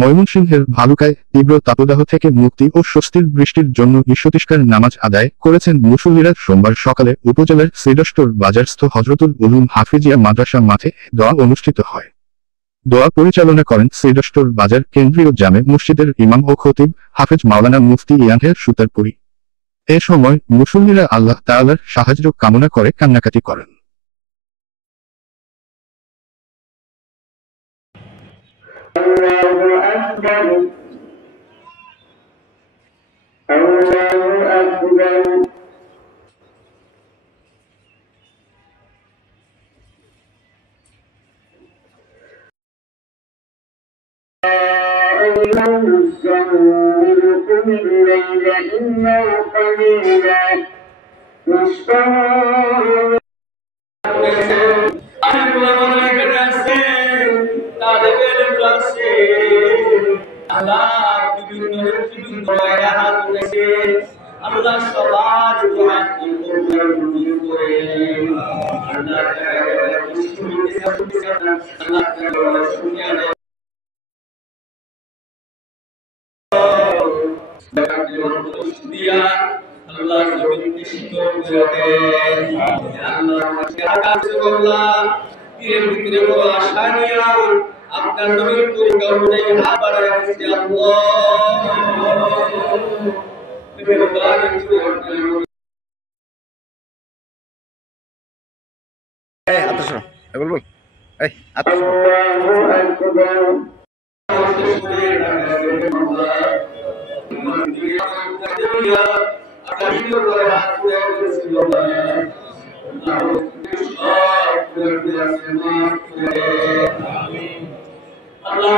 ময়মনসিংহের ভালুকায় তীব্র তাপদাহ থেকে মুক্তি ও স্বস্তির বৃষ্টির জন্য ঈশ্বতিষ্কার নামাজ আদায় করেছেন মুসল্লিরা। সোমবার সকালে উপজেলার শ্রীডস্টোর বাজারস্থ হজরতুল উলুম হাফিজিয়া মাদ্রাসা মাঠে দোয়া অনুষ্ঠিত হয়। দোয়া পরিচালনা করেন শ্রীডস্টোর বাজার কেন্দ্রীয় জামে মসজিদের ইমাম ও খতিব হাফেজ মাওলানা মুফতি ইয়ানহের সুতারপুরি। এ সময় মুসল্লিরা আল্লাহ তাআলার সাহায্য কামনা করে কান্নাকাটি করেন। نسمعكم الليل إلا قليلا نصفه আল্লাহ সবার দোয়া কবুল করে আল্লাহ শুনিয়া আল্লাহ জমিনকে শীতল করে দেন। আল্লাহ আমাকে আকাশ করলাম এর ভিতরে বড় আশা নিয়া আপনার নবীর তরিকা অনুযায়ী হাত বাড়ায় দিয়েছি আল্লাহ